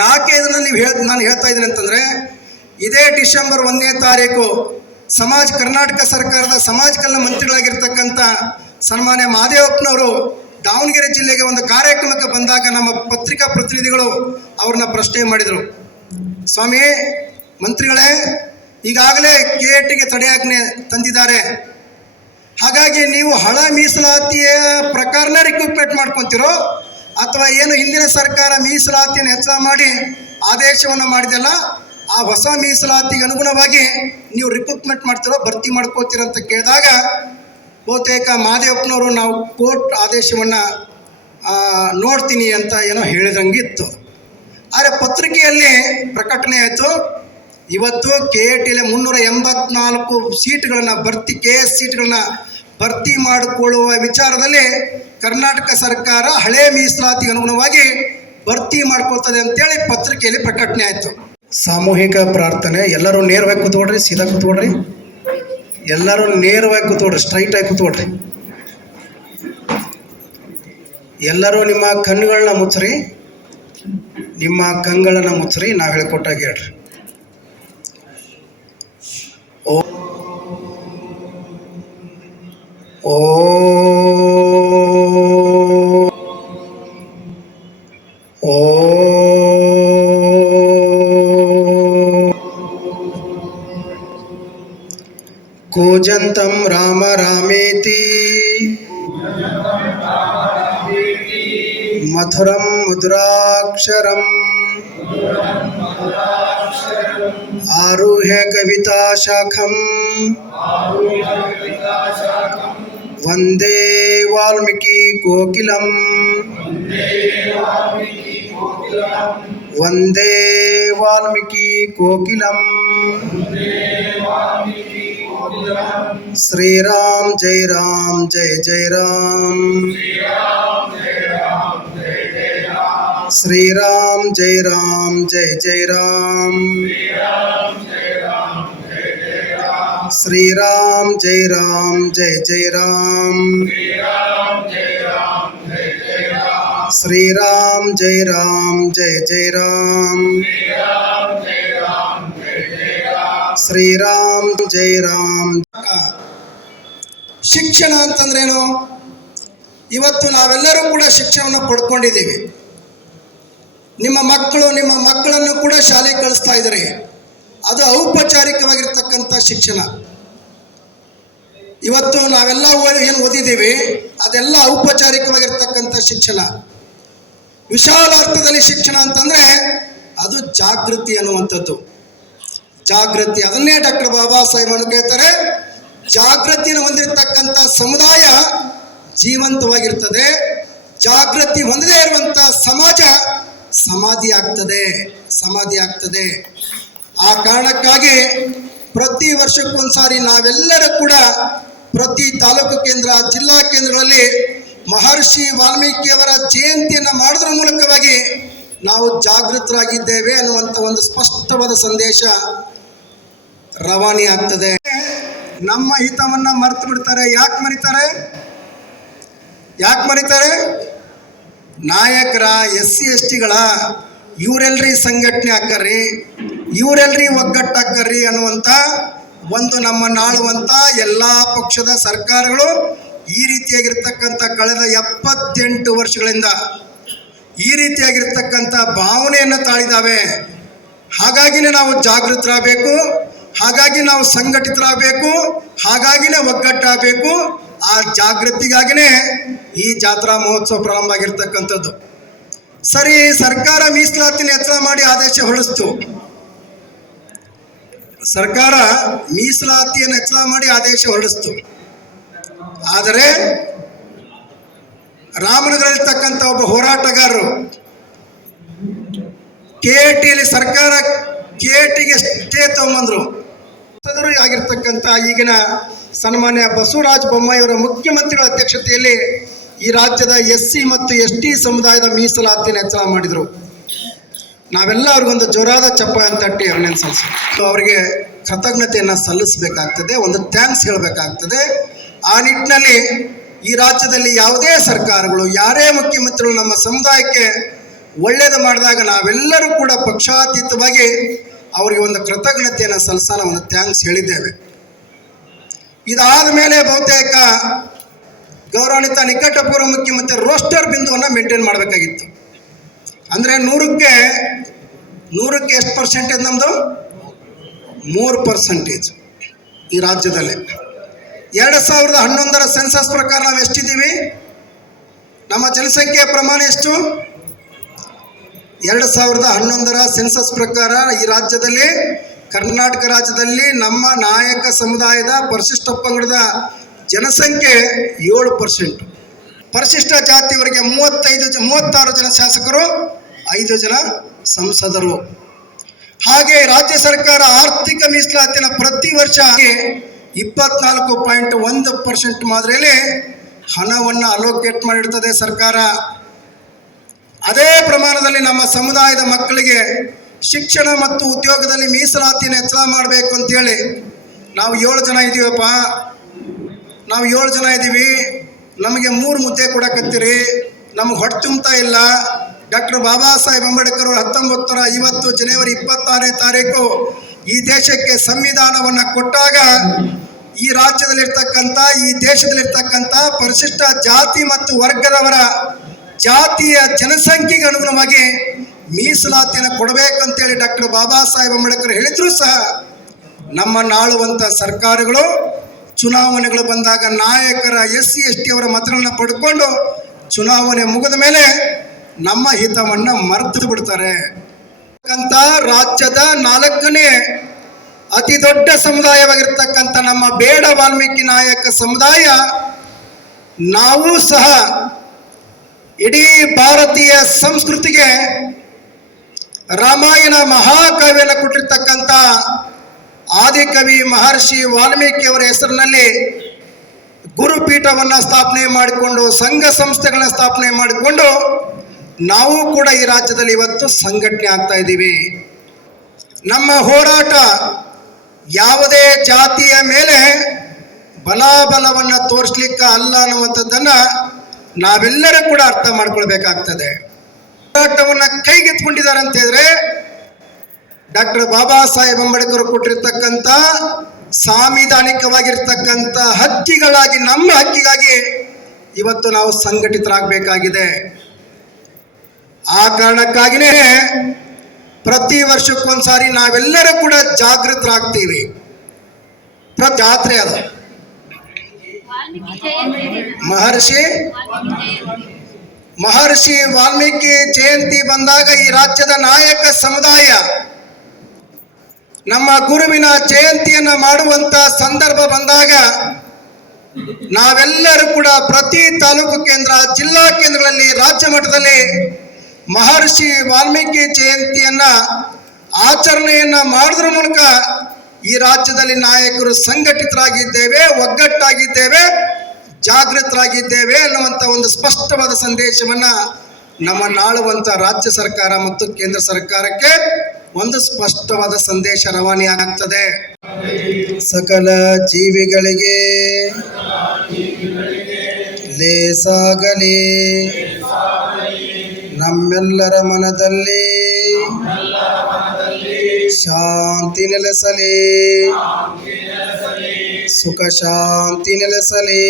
ಯಾಕೆ ಇದನ್ನು ನಾನು ಹೇಳ್ತಾ ಇದ್ದೀನಿ ಅಂತಂದರೆ, ಇದೇ ಡಿಸೆಂಬರ್ 1ನೇ ತಾರೀಕು ಕರ್ನಾಟಕ ಸರ್ಕಾರದ ಸಮಾಜ ಕಲ್ಯಾಣ ಮಂತ್ರಿಗಳಾಗಿರ್ತಕ್ಕಂಥ ಸನ್ಮಾನ್ಯ ಮಹದೇವಪ್ಪನವರು ದಾವಣಗೆರೆ ಜಿಲ್ಲೆಗೆ ಒಂದು ಕಾರ್ಯಕ್ರಮಕ್ಕೆ ಬಂದಾಗ ನಮ್ಮ ಪತ್ರಿಕಾ ಪ್ರತಿನಿಧಿಗಳು ಅವ್ರನ್ನ ಪ್ರಶ್ನೆ ಮಾಡಿದರು. ಸ್ವಾಮಿ ಮಂತ್ರಿಗಳೇ, ಈಗಾಗಲೇ KATಗೆ ತಡೆಯಾಜ್ಞೆ ತಂದಿದ್ದಾರೆ, ಹಾಗಾಗಿ ನೀವು ಹಳ ಮೀಸಲಾತಿಯ ಪ್ರಕಾರನೇ ರಿಕ್ರೂಟ್ಮೆಂಟ್ ಮಾಡ್ಕೊತಿರೋ ಅಥವಾ ಏನು ಹಿಂದಿನ ಸರ್ಕಾರ ಮೀಸಲಾತಿಯನ್ನು ಹೆಚ್ಚಳ ಮಾಡಿ ಆದೇಶವನ್ನು ಮಾಡಿದೆಲ್ಲ ಆ ಹೊಸ ಮೀಸಲಾತಿಗೆ ಅನುಗುಣವಾಗಿ ನೀವು ರಿಕ್ರೂಟ್ಮೆಂಟ್ ಮಾಡ್ತಿರೋ, ಭರ್ತಿ ಮಾಡ್ಕೋತೀರ ಅಂತ ಕೇಳಿದಾಗ ಬಹುತೇಕ ಮಹದೇವಪ್ಪನವರು ನಾವು ಕೋರ್ಟ್ ಆದೇಶವನ್ನು ನೋಡ್ತೀನಿ ಅಂತ ಏನೋ ಹೇಳಿದಂಗಿತ್ತು. ಆದರೆ ಪತ್ರಿಕೆಯಲ್ಲಿ ಪ್ರಕಟಣೆ ಆಯಿತು, ಇವತ್ತು KATಯಲ್ಲಿ 384 ಸೀಟ್ಗಳನ್ನು KS ಸೀಟ್ಗಳನ್ನ ಭರ್ತಿ ಮಾಡಿಕೊಳ್ಳುವ ವಿಚಾರದಲ್ಲಿ ಕರ್ನಾಟಕ ಸರ್ಕಾರ ಹಳೆ ಮೀಸಲಾತಿಗೆ ಅನುಗುಣವಾಗಿ ಭರ್ತಿ ಮಾಡ್ಕೊಳ್ತದೆ ಅಂತೇಳಿ ಪತ್ರಿಕೆಯಲ್ಲಿ ಪ್ರಕಟಣೆ ಆಯಿತು. ಸಾಮೂಹಿಕ ಪ್ರಾರ್ಥನೆ. ಎಲ್ಲರೂ ನೇರವಾಗಿ ಕೂತ್ಕೊಡ್ರಿ, ಸೀದಾ ಕೂತ್ಕೊಡ್ರಿ, ಎಲ್ಲರೂ ನೇರವಾಗಿ ಕೂತ್ಕೊಡ್ರಿ, ಸ್ಟ್ರೈಟಾಗಿ ಕೂತ್ಕೊಡ್ರಿ. ಎಲ್ಲರೂ ನಿಮ್ಮ ಕಣ್ಣುಗಳನ್ನ ಮುಚ್ಚ್ರಿ, ನಿಮ್ಮ ಕಂಗಳನ್ನ ಮುಚ್ಚ್ರಿ, ನಾವು ಹೇಳ್ಕೊಟ್ಟಾಗ ಹೇಳ್ರಿ. ಓ ಓ ಕೂಜಂತಂ ರಾಮ ರಾಮೇತಿ ಮಧುರಂ ಮಧುರಾಕ್ಷರಂ ಆರುಹ್ಯ ಕವಿತಾ ಶಾಖಂ ವಂದೇ ವಾಲ್ಮೀಕಿ ಕೋಕಿಲಂ ವಂದೇ ವಾಲ್ಮೀಕಿ ಕೋಕಿಲಂ. ಶ್ರೀರಾಮ್ ಜೈ ರಾಮ್ ಜೈ ಜೈ ರಾಮ್, ಶ್ರೀರಾಮ್ ಜೈ ರಾಮ್ ಜೈ ಜೈ ರಾಮ್, ಶ್ರೀರಾಮ್ ಜೈ ರಾಮ್ ಜೈ ಜೈ ರಾಮ್, ಶ್ರೀರಾಮ್ ಜೈ ರಾಮ್ ಜೈ ಜೈ ರಾಮ್, ಶ್ರೀರಾಮ್ ಜೈ ರಾಮ್. ಶಿಕ್ಷಣ ಅಂತಂದ್ರೇನು? ಇವತ್ತು ನಾವೆಲ್ಲರೂ ಕೂಡ ಶಿಕ್ಷಣವನ್ನು ಪಡ್ಕೊಂಡಿದ್ದೀವಿ. ನಿಮ್ಮ ಮಕ್ಕಳನ್ನು ಕೂಡ ಶಾಲೆಗೆ ಕಳಿಸ್ತಾ ಇದ್ದಾರೆ. ಅದು ಔಪಚಾರಿಕವಾಗಿರ್ತಕ್ಕಂಥ ಶಿಕ್ಷಣ. ಇವತ್ತು ನಾವೆಲ್ಲ ಏನು ಓದಿದ್ದೀವಿ ಅದೆಲ್ಲ ಔಪಚಾರಿಕವಾಗಿರ್ತಕ್ಕಂಥ ಶಿಕ್ಷಣ. ವಿಶಾಲ ಅರ್ಥದಲ್ಲಿ ಶಿಕ್ಷಣ ಅಂತಂದರೆ ಅದು ಜಾಗೃತಿ ಅನ್ನುವಂಥದ್ದು. ಜಾಗೃತಿ, ಅದನ್ನೇ ಡಾಕ್ಟರ್ ಬಾಬಾ ಸಾಹೇಬ್ ಕೇಳ್ತಾರೆ, ಜಾಗೃತಿಯನ್ನು ಹೊಂದಿರತಕ್ಕಂಥ ಸಮುದಾಯ ಜೀವಂತವಾಗಿರ್ತದೆ, ಜಾಗೃತಿ ಹೊಂದದೇ ಇರುವಂಥ ಸಮಾಜ ಸಮಾಧಿ ಆಗ್ತದೆ. ಆ ಕಾರಣಕ್ಕಾಗಿ ಪ್ರತಿ ವರ್ಷಕ್ಕೊಂದ್ಸಾರಿ ನಾವೆಲ್ಲರೂ ಕೂಡ ಪ್ರತಿ ತಾಲೂಕು ಕೇಂದ್ರ, ಜಿಲ್ಲಾ ಕೇಂದ್ರಗಳಲ್ಲಿ ಮಹರ್ಷಿ ವಾಲ್ಮೀಕಿಯವರ ಜಯಂತಿಯನ್ನು ಮಾಡೋದ್ರ ಮೂಲಕವಾಗಿ ನಾವು ಜಾಗೃತರಾಗಿದ್ದೇವೆ ಅನ್ನುವಂಥ ಒಂದು ಸ್ಪಷ್ಟವಾದ ಸಂದೇಶ ರವಾನೆ ಆಗ್ತದೆ. ನಮ್ಮ ಹಿತವನ್ನು ಮರೆತು ಬಿಡ್ತಾರೆ. ಯಾಕೆ ಮರಿತಾರೆ? ನಾಯಕರ SC STಗಳ ಇವರೆಲ್ಲರಿ ಸಂಘಟನೆ ಹಾಕರ್ರಿ, ಇವರೆಲ್ಲರಿ ಒಗ್ಗಟ್ಟಾಕರ್ರಿ ಅನ್ನುವಂಥ ಒಂದು ನಮ್ಮನ್ನು ಆಳುವಂಥ ಎಲ್ಲ ಪಕ್ಷದ ಸರ್ಕಾರಗಳು ಈ ರೀತಿಯಾಗಿರ್ತಕ್ಕಂಥ ಕಳೆದ 78 ವರ್ಷಗಳಿಂದ ಈ ರೀತಿಯಾಗಿರ್ತಕ್ಕಂಥ ಭಾವನೆಯನ್ನು ತಾಳಿದ್ದಾವೆ. ಹಾಗಾಗಿನೇ ನಾವು ಜಾಗೃತರಾಗಬೇಕು, ಹಾಗಾಗಿ ನಾವು ಸಂಘಟಿತರಾಗಬೇಕು, ಹಾಗಾಗಿನೇ ಒಗ್ಗಟ್ಟಾಗಬೇಕು. ಆ ಜಾಗೃತಿಗಾಗಿನೇ ಈ ಜಾತ್ರಾ ಮಹೋತ್ಸವ ಪ್ರಾರಂಭ ಆಗಿರ್ತಕ್ಕಂಥದ್ದು. ಸರಿ, ಸರ್ಕಾರ ಮೀಸಲಾತಿನ ಹೆಚ್ಚಳ ಮಾಡಿ ಆದೇಶ ಹೊರಡಿಸ್ತು. ಸರ್ಕಾರ ಮೀಸಲಾತಿಯನ್ನು ಹೆಚ್ಚಳ ಮಾಡಿ ಆದೇಶ ಹೊರಡಿಸ್ತು. ಆದರೆ ರಾಮನಗರಲ್ಲಿರ್ತಕ್ಕಂಥ ಒಬ್ಬ ಹೋರಾಟಗಾರರು KATಯಲ್ಲಿ ಸರ್ಕಾರ KATಗೆ ಸ್ಟೇ ತಗೊಂಬಂದರು. ಆಗಿರ್ತಕ್ಕಂಥ ಈಗಿನ ಸನ್ಮಾನ್ಯ ಬಸವರಾಜ ಬೊಮ್ಮಾಯಿಯವರ ಮುಖ್ಯಮಂತ್ರಿಗಳ ಅಧ್ಯಕ್ಷತೆಯಲ್ಲಿ ಈ ರಾಜ್ಯದ SC ಮತ್ತು ST ಸಮುದಾಯದ ಮೀಸಲಾತಿಯನ್ನು ಹೆಚ್ಚಳ ಮಾಡಿದರು. ನಾವೆಲ್ಲ ಅವ್ರಿಗೊಂದು ಜೋರಾದ ಚಪ್ಪಾಳೆ ತಟ್ಟಿ ಅಭಿನಂದನೆ ಸಲ್ಲಿಸ್ಬೇಕು. ಅವರಿಗೆ ಕೃತಜ್ಞತೆಯನ್ನು ಸಲ್ಲಿಸಬೇಕಾಗ್ತದೆ, ಒಂದು ಥ್ಯಾಂಕ್ಸ್ ಹೇಳಬೇಕಾಗ್ತದೆ. ಆ ನಿಟ್ಟಿನಲ್ಲಿ ಈ ರಾಜ್ಯದಲ್ಲಿ ಯಾವುದೇ ಸರ್ಕಾರಗಳು, ಯಾರೇ ಮುಖ್ಯಮಂತ್ರಿಗಳು ನಮ್ಮ ಸಮುದಾಯಕ್ಕೆ ಒಳ್ಳೆಯದು ಮಾಡಿದಾಗ ನಾವೆಲ್ಲರೂ ಕೂಡ ಪಕ್ಷಾತೀತವಾಗಿ ಅವರಿಗೆ ಒಂದು ಕೃತಜ್ಞತೆಯನ್ನು ಸಲ್ಲಿಸೋಣ, ಒಂದು ಥ್ಯಾಂಕ್ಸ್ ಹೇಳಿದ್ದೇವೆ. ಇದಾದ ಮೇಲೆ ಬಹುತೇಕ ಗೌರವಾನ್ವಿತ ನಿಕಟಪೂರ್ವ ಮುಖ್ಯಮಂತ್ರಿ ರೋಸ್ಟರ್ ಬಿಂದುವನ್ನು ಮೇಂಟೈನ್ ಮಾಡಬೇಕಾಗಿತ್ತು. ಅಂದರೆ ನೂರಕ್ಕೆ ಎಷ್ಟು ಪರ್ಸೆಂಟೇಜ್ ನಮ್ಮದು? 3% ಈ ರಾಜ್ಯದಲ್ಲಿ. 2011ರ ಸೆನ್ಸಸ್ ಪ್ರಕಾರ ನಾವು ಎಷ್ಟಿದ್ದೀವಿ? ನಮ್ಮ ಜನಸಂಖ್ಯೆಯ ಪ್ರಮಾಣ ಎಷ್ಟು? 2011ರ ಸೆನ್ಸಸ್ ಪ್ರಕಾರ ಈ ರಾಜ್ಯದಲ್ಲಿ, ಕರ್ನಾಟಕ ರಾಜ್ಯದಲ್ಲಿ ನಮ್ಮ ನಾಯಕ ಸಮುದಾಯದ ಪರಿಶಿಷ್ಟ ಪಂಗಡದ ಜನಸಂಖ್ಯೆ 7%. ಪರಿಶಿಷ್ಟ ಜಾತಿಯವರಿಗೆ 36 ಜನ ಶಾಸಕರು, 5 ಜನ ಸಂಸದರು. ಹಾಗೆ ರಾಜ್ಯ ಸರ್ಕಾರ ಆರ್ಥಿಕ ಮೀಸಲಾತಿನ ಪ್ರತಿ ವರ್ಷ 24.1% ಮಾದರಿಯಲ್ಲಿ ಹಣವನ್ನು ಅಲೋಕೇಟ್ ಮಾಡಿರ್ತದೆ ಸರ್ಕಾರ. ಅದೇ ಪ್ರಮಾಣದಲ್ಲಿ ನಮ್ಮ ಸಮುದಾಯದ ಮಕ್ಕಳಿಗೆ ಶಿಕ್ಷಣ ಮತ್ತು ಉದ್ಯೋಗದಲ್ಲಿ ಮೀಸಲಾತಿನ ಹೆಚ್ಚಳ ಮಾಡಬೇಕು ಅಂತೇಳಿ ನಾವು 7 ಜನ ಇದ್ದೀವಪ್ಪ, ನಾವು 7 ಜನ ಇದ್ದೀವಿ, ನಮಗೆ 3 ಮುದ್ದೆ ಕೊಡಕತ್ತೀರಿ, ನಮಗೆ ಹೊಟ್ಟೆ ತುಂಬ್ತಾ ಇಲ್ಲ. ಡಾಕ್ಟರ್ ಬಾಬಾ ಸಾಹೇಬ್ ಅಂಬೇಡ್ಕರ್ 1950 ಜನವರಿ 26ನೇ ತಾರೀಕು ಈ ದೇಶಕ್ಕೆ ಸಂವಿಧಾನವನ್ನು ಕೊಟ್ಟಾಗ ಈ ರಾಜ್ಯದಲ್ಲಿರ್ತಕ್ಕಂಥ, ಈ ದೇಶದಲ್ಲಿರ್ತಕ್ಕಂಥ ಪರಿಶಿಷ್ಟ ಜಾತಿ ಮತ್ತು ವರ್ಗದವರ ಜಾತಿಯ ಜನಸಂಖ್ಯೆಗೆ ಅನುಗುಣವಾಗಿ ಮೀಸಲಾತಿಯನ್ನು ಕೊಡಬೇಕಂತೇಳಿ ಡಾಕ್ಟರ್ ಬಾಬಾ ಸಾಹೇಬ್ ಅಂಬೇಡ್ಕರ್ ಹೇಳಿದ್ರು ಸಹ ನಮ್ಮನ್ನು ಆಳುವಂಥ ಸರ್ಕಾರಗಳು ಚುನಾವಣೆಗಳು ಬಂದಾಗ ನಾಯಕರ SC ST ಅವರ ಮತಗಳನ್ನು ಪಡ್ಕೊಂಡು ಚುನಾವಣೆ ಮುಗಿದ ಮೇಲೆ ನಮ್ಮ ಹಿತವನ್ನು ಮರೆತು ಬಿಡ್ತಾರೆ. ರಾಜ್ಯದ 4ನೇ ಅತಿ ದೊಡ್ಡ ಸಮುದಾಯವಾಗಿರ್ತಕ್ಕಂಥ ನಮ್ಮ ಬೇಡ ವಾಲ್ಮೀಕಿ ನಾಯಕ ಸಮುದಾಯ, ನಾವು ಸಹ ಇಡೀ ಭಾರತೀಯ ಸಂಸ್ಕೃತಿಗೆ ರಾಮಾಯಣ ಮಹಾಕಾವ್ಯನ ಕೊಟ್ಟಿರ್ತಕ್ಕಂಥ ಆದಿಕವಿ ಮಹರ್ಷಿ ವಾಲ್ಮೀಕಿಯವರ ಹೆಸರಿನಲ್ಲಿ ಗುರುಪೀಠವನ್ನು ಸ್ಥಾಪನೆ ಮಾಡಿಕೊಂಡು, ಸಂಘ ಸಂಸ್ಥೆಗಳನ್ನ ಸ್ಥಾಪನೆ ಮಾಡಿಕೊಂಡು ನಾವು ಕೂಡ ಈ ರಾಜ್ಯದಲ್ಲಿ ಇವತ್ತು ಸಂಘಟನೆ ಆಗ್ತಾ ಇದ್ದೀವಿ. ನಮ್ಮ ಹೋರಾಟ ಯಾವುದೇ ಜಾತಿಯ ಮೇಲೆ ಬಲಾಬಲವನ್ನು ತೋರಿಸ್ಲಿಕ್ಕೆ ಅಲ್ಲ ಅನ್ನುವಂಥದ್ದನ್ನು ನಾವೆಲ್ಲರೂ ಕೂಡ ಅರ್ಥ ಮಾಡ್ಕೊಳ್ಬೇಕಾಗ್ತದೆ. ಹೋರಾಟವನ್ನು ಕೈಗೆತ್ಕೊಂಡಿದ್ದಾರೆ ಅಂತ ಹೇಳಿದ್ರೆ ಡಾಕ್ಟರ್ ಬಾಬಾ ಸಾಹೇಬ್ ಅಂಬೇಡ್ಕರ್ ಕೊಟ್ಟಿರ್ತಕ್ಕಂಥ ಸಾಂವಿಧಾನಿಕವಾಗಿರ್ತಕ್ಕಂಥ ಹಕ್ಕಿಗಳಾಗಿ, ನಮ್ಮ ಹಕ್ಕಿಗಾಗಿ ಇವತ್ತು ನಾವು ಸಂಘಟಿತರಾಗಬೇಕಾಗಿದೆ. ಆ ಕಾರಣಕ್ಕಾಗಿಯೇ ಪ್ರತಿ ವರ್ಷಕ್ಕೊಂದ್ಸಾರಿ ನಾವೆಲ್ಲರೂ ಕೂಡ ಜಾಗೃತರಾಗ್ತೀವಿ. ಜಾತ್ರೆ ಅದು ಮಹರ್ಷಿ ವಾಲ್ಮೀಕಿ ಜಯಂತಿ ಬಂದಾಗ ಈ ರಾಜ್ಯದ ನಾಯಕ ಸಮುದಾಯ ನಮ್ಮ ಗುರುವಿನ ಜಯಂತಿಯನ್ನು ಮಾಡುವಂತ ಸಂದರ್ಭ ಬಂದಾಗ ನಾವೆಲ್ಲರೂ ಕೂಡ ಪ್ರತಿ ತಾಲೂಕು ಕೇಂದ್ರ, ಜಿಲ್ಲಾ ಕೇಂದ್ರಗಳಲ್ಲಿ, ರಾಜ್ಯ ಮಟ್ಟದಲ್ಲಿ ಮಹರ್ಷಿ ವಾಲ್ಮೀಕಿ ಜಯಂತಿಯನ್ನ ಆಚರಣೆಯನ್ನ ಮಾಡೋದ್ರ ಮೂಲಕ ಈ ರಾಜ್ಯದಲ್ಲಿ ನಾಯಕರು ಸಂಘಟಿತರಾಗಿದ್ದೇವೆ, ಒಗ್ಗಟ್ಟಾಗಿದ್ದೇವೆ, ಜಾಗೃತರಾಗಿದ್ದೇವೆ ಅನ್ನುವಂಥ ಒಂದು ಸ್ಪಷ್ಟವಾದ ಸಂದೇಶವನ್ನ ನಮ್ಮ ನಾಳುವಂಥ ರಾಜ್ಯ ಸರ್ಕಾರ ಮತ್ತು ಕೇಂದ್ರ ಸರ್ಕಾರಕ್ಕೆ ಒಂದು ಸ್ಪಷ್ಟವಾದ ಸಂದೇಶ ರವಾನೆಯಾಗುತ್ತದೆ. ಸಕಲ ಜೀವಿಗಳಿಗೆ ಲೇಸಾಗಲಿ, ನಮ್ಮೆಲ್ಲರ ಮನದಲ್ಲಿ ಶಾಂತಿ ನೆಲೆಸಲಿ, ಸುಖ ಶಾಂತಿ ನೆಲೆಸಲಿ.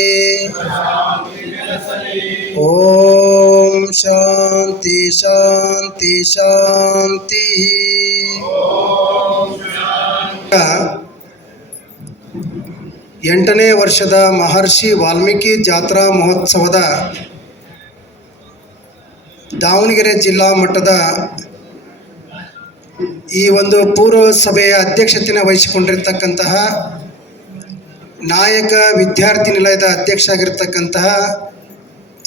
ಓಂ ಶಾಂತಿ ಶಾಂತಿ ಶಾಂತಿ. 8ನೇ ವರ್ಷದ ಮಹರ್ಷಿ ವಾಲ್ಮೀಕಿ ಜಾತ್ರಾ ಮಹೋತ್ಸವದ ದಾವಣಗೆರೆ ಜಿಲ್ಲಾ ಮಟ್ಟದ ಈ ಒಂದು ಪೂರ್ವ ಸಭೆಯ ಅಧ್ಯಕ್ಷತೆಯನ್ನು ವಹಿಸಿಕೊಂಡಿರ್ತಕ್ಕಂತಹ ನಾಯಕ ವಿದ್ಯಾರ್ಥಿ ನಿಲಯದ ಅಧ್ಯಕ್ಷ ಆಗಿರ್ತಕ್ಕಂತಹ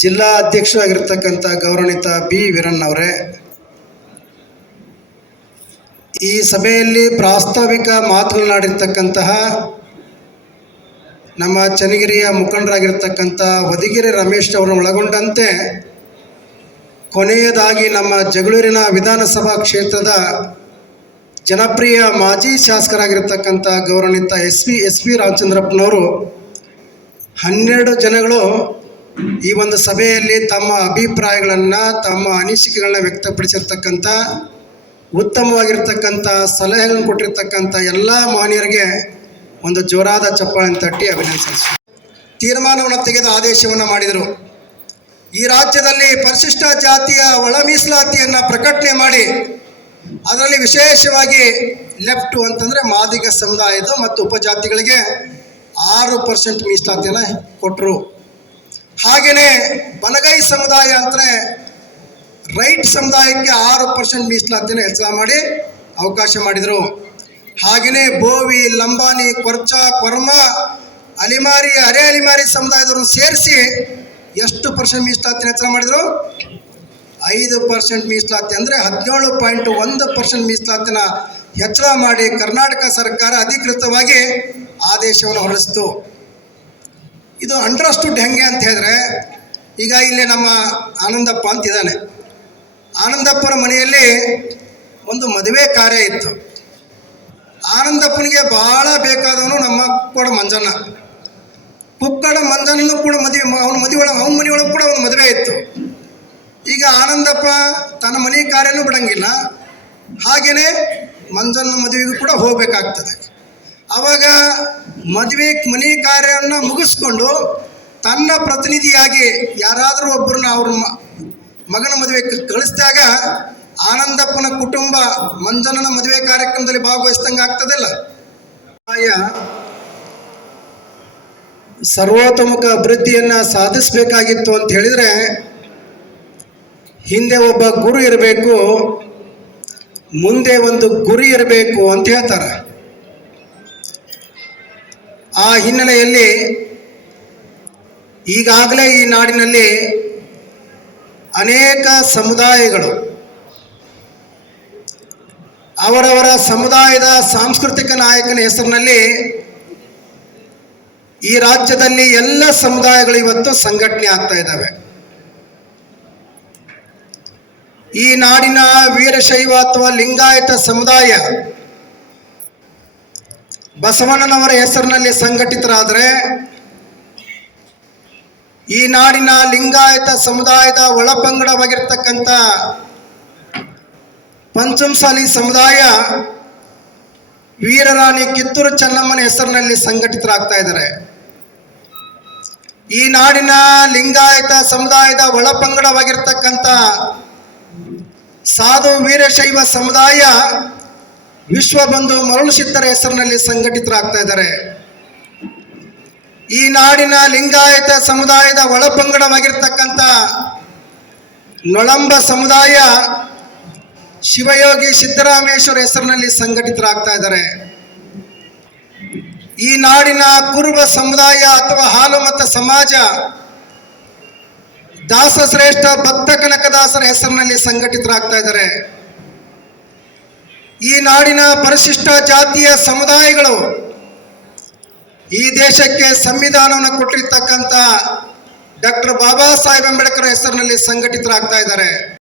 ಜಿಲ್ಲಾ ಅಧ್ಯಕ್ಷರಾಗಿರ್ತಕ್ಕಂಥ ಗೌರವಾನ್ವಿತ ಬಿ ವೀರಣ್ಣವರೇ, ಈ ಸಭೆಯಲ್ಲಿ ಪ್ರಾಸ್ತಾವಿಕ ಮಾತುಗಳನ್ನಾಡಿರ್ತಕ್ಕಂತಹ ನಮ್ಮ ಚನ್ನಗಿರಿಯ ಮುಖಂಡರಾಗಿರ್ತಕ್ಕಂಥ ವದಿಗೆರೆ ರಮೇಶ್ ಅವರನ್ನು ಒಳಗೊಂಡಂತೆ ಕೊನೆಯದಾಗಿ ನಮ್ಮ ಜಗಳೂರಿನ ವಿಧಾನಸಭಾ ಕ್ಷೇತ್ರದ ಜನಪ್ರಿಯ ಮಾಜಿ ಶಾಸಕರಾಗಿರ್ತಕ್ಕಂಥ ಗೌರವಾನ್ವಿತ ಎಸ್ ಪಿ ರಾಮಚಂದ್ರಪ್ಪನವರು 12 ಜನಗಳು ಈ ಒಂದು ಸಭೆಯಲ್ಲಿ ತಮ್ಮ ಅಭಿಪ್ರಾಯಗಳನ್ನು, ತಮ್ಮ ಅನಿಸಿಕೆಗಳನ್ನ ವ್ಯಕ್ತಪಡಿಸಿರ್ತಕ್ಕಂಥ, ಉತ್ತಮವಾಗಿರ್ತಕ್ಕಂಥ ಸಲಹೆಗಳನ್ನು ಕೊಟ್ಟಿರ್ತಕ್ಕಂಥ ಎಲ್ಲ ಮಹನೀಯರಿಗೆ ಒಂದು ಜೋರಾದ ಚಪ್ಪಾಳೆಯನ್ನು ತಟ್ಟಿ ಅಭಿನಂದಿಸಿ ತೀರ್ಮಾನವನ್ನು ತೆಗೆದು ಆದೇಶವನ್ನು ಮಾಡಿದರು. ಈ ರಾಜ್ಯದಲ್ಲಿ ಪರಿಶಿಷ್ಟ ಜಾತಿಯ ಒಳ ಮೀಸಲಾತಿಯನ್ನು ಪ್ರಕಟಣೆ ಮಾಡಿ ಅದರಲ್ಲಿ ವಿಶೇಷವಾಗಿ ಲೆಫ್ಟು ಅಂತಂದರೆ ಮಾದಿಗ ಸಮುದಾಯದ ಮತ್ತು ಉಪಜಾತಿಗಳಿಗೆ 6% ಮೀಸಲಾತಿಯನ್ನು ಕೊಟ್ಟರು. ಹಾಗೆಯೇ ಬಲಗೈ ಸಮುದಾಯ ಅಂದರೆ ರೈಟ್ ಸಮುದಾಯಕ್ಕೆ 6% ಮೀಸಲಾತಿಯನ್ನು ಹೆಚ್ಚಳ ಮಾಡಿ ಅವಕಾಶ ಮಾಡಿದರು. ಹಾಗೆಯೇ ಬೋವಿ, ಲಂಬಾಣಿ, ಕೊರ್ಚ, ಕೊರ್ಮ, ಅಲಿಮಾರಿ, ಅರೆ ಅಲಿಮಾರಿ ಸಮುದಾಯದವ್ರನ್ನು ಸೇರಿಸಿ ಎಷ್ಟು % ಮೀಸಲಾತಿನ ಹೆಚ್ಚಳ ಮಾಡಿದರು? 5% ಮೀಸಲಾತಿ ಅಂದರೆ 17.1% ಮೀಸಲಾತಿನ ಹೆಚ್ಚಳ ಮಾಡಿ ಕರ್ನಾಟಕ ಸರ್ಕಾರ ಅಧಿಕೃತವಾಗಿ ಆದೇಶವನ್ನು ಹೊರಡಿಸಿತು. ಇದು ಅಂಡರ್ಸ್ಟುಡ್ ಹೆಂಗೆ ಅಂತ ಹೇಳಿದ್ರೆ, ಈಗ ಇಲ್ಲಿ ನಮ್ಮ ಆನಂದಪ್ಪ ಅಂತಿದ್ದಾನೆ. ಆನಂದಪ್ಪನ ಮನೆಯಲ್ಲಿ ಒಂದು ಮದುವೆ ಕಾರ್ಯ ಇತ್ತು. ಆನಂದಪ್ಪನಿಗೆ ಭಾಳ ಬೇಕಾದವನು ನಮ್ಮ ಕುಕ್ಕಡ ಮಂಜಣ್ಣ. ಕುಕ್ಕಡ ಮಂಜಣ್ಣನೂ ಕೂಡ ಅವನ ಮನೆಯೊಳಗೆ ಕೂಡ ಒಂದು ಮದುವೆ ಇತ್ತು. ಈಗ ಆನಂದಪ್ಪ ತನ್ನ ಮನೆ ಕಾರ್ಯನೂ ಬಿಡಂಗಿಲ್ಲ, ಹಾಗೆಯೇ ಮಂಜಣ್ಣ ಮದುವೆಗೂ ಕೂಡ ಹೋಗಬೇಕಾಗ್ತದೆ. ಆವಾಗ ಮನೆ ಕಾರ್ಯವನ್ನು ಮುಗಿಸ್ಕೊಂಡು ತನ್ನ ಪ್ರತಿನಿಧಿಯಾಗಿ ಯಾರಾದರೂ ಒಬ್ಬರನ್ನ ಅವ್ರ ಮಗನ ಮದುವೆ ಕಳಿಸಿದಾಗ ಆನಂದಪ್ಪನ ಕುಟುಂಬ ಮಂಜಣ್ಣನ ಮದುವೆ ಕಾರ್ಯಕ್ರಮದಲ್ಲಿ ಭಾಗವಹಿಸಿದಂಗೆ ಆಗ್ತದಲ್ಲ. ಸರ್ವತೋಮುಖ ಅಭಿವೃದ್ಧಿಯನ್ನು ಸಾಧಿಸಬೇಕಾಗಿತ್ತು ಅಂತ ಹೇಳಿದರೆ ಹಿಂದೆ ಒಬ್ಬ ಗುರು ಇರಬೇಕು, ಮುಂದೆ ಒಂದು ಗುರಿ ಇರಬೇಕು ಅಂತ ಹೇಳ್ತಾರೆ. ಆ ಹಿನ್ನೆಲೆಯಲ್ಲಿ ಈಗಾಗಲೇ ಈ ನಾಡಿನಲ್ಲಿ ಅನೇಕ ಸಮುದಾಯಗಳು ಅವರವರ ಸಮುದಾಯದ ಸಾಂಸ್ಕೃತಿಕ ನಾಯಕನ ಹೆಸರಿನಲ್ಲಿ ಈ ರಾಜ್ಯದಲ್ಲಿ ಎಲ್ಲ ಸಮುದಾಯಗಳು ಇವತ್ತು ಸಂಘಟನೆ ಆಗ್ತಾ ಇದ್ದಾವೆ. ಈ ನಾಡಿನ ವೀರಶೈವ ಅಥವಾ ಲಿಂಗಾಯತ ಸಮುದಾಯ ಬಸವಣ್ಣನವರ ಹೆಸರಿನಲ್ಲಿ ಸಂಘಟಿತರಾದರೆ, ಈ ನಾಡಿನ ಲಿಂಗಾಯತ ಸಮುದಾಯದ ಒಳಪಂಗಡವಾಗಿರ್ತಕ್ಕಂಥ ಪಂಚಮಸಾಲಿ ಸಮುದಾಯ ವೀರರಾಣಿ ಕಿತ್ತೂರು ಚೆನ್ನಮ್ಮನ ಹೆಸರಿನಲ್ಲಿ ಸಂಘಟಿತರಾಗ್ತಾ ಇದ್ದಾರೆ. ಈ ನಾಡಿನ ಲಿಂಗಾಯತ ಸಮುದಾಯದ ಒಳಪಂಗಡವಾಗಿರ್ತಕ್ಕಂಥ ಸಾಧು ವೀರಶೈವ ಸಮುದಾಯ ವಿಶ್ವಬಂಧು ಮರಳುಸಿದ್ದರ ಹೆಸರಿನಲ್ಲಿ ಸಂಘಟಿತರಾಗ್ತಾ ಇದ್ದಾರೆ. ಈ ನಾಡಿನ ಲಿಂಗಾಯತ ಸಮುದಾಯದ ಒಳಪಂಗಡವಾಗಿರ್ತಕ್ಕಂಥ ನೊಳಂಬ ಸಮುದಾಯ ಶಿವಯೋಗಿ ಸಿದ್ದರಾಮೇಶ್ವರ ಹೆಸರಿನಲ್ಲಿ ಸಂಘಟಿತರಾಗ್ತಾ ಇದ್ದಾರೆ. ಈ ನಾಡಿನ ಕುರುಬ ಸಮುದಾಯ ಅಥವಾ ಹಾಲುಮತ ಸಮಾಜ ದಾಸಶ್ರೇಷ್ಠ ಭಕ್ತ ಕನಕದಾಸರ ಹೆಸರಿನಲ್ಲಿ ಸಂಘಟಿತರಾಗ್ತಾ ಇದ್ದಾರೆ. ಈ ನಾಡಿನ ಪರಿಶಿಷ್ಟ ಜಾತಿಯ ಸಮುದಾಯಗಳು ಈ ದೇಶಕ್ಕೆ ಸಂವಿಧಾನವನ್ನು ಕೊಟ್ಟಿರ್ತಕ್ಕಂಥ ಡಾಕ್ಟರ್ ಬಾಬಾ ಸಾಹೇಬ್ ಅಂಬೇಡ್ಕರ್ ಹೆಸರಿನಲ್ಲಿ ಸಂಘಟಿತರಾಗ್ತಾ ಇದ್ದಾರೆ.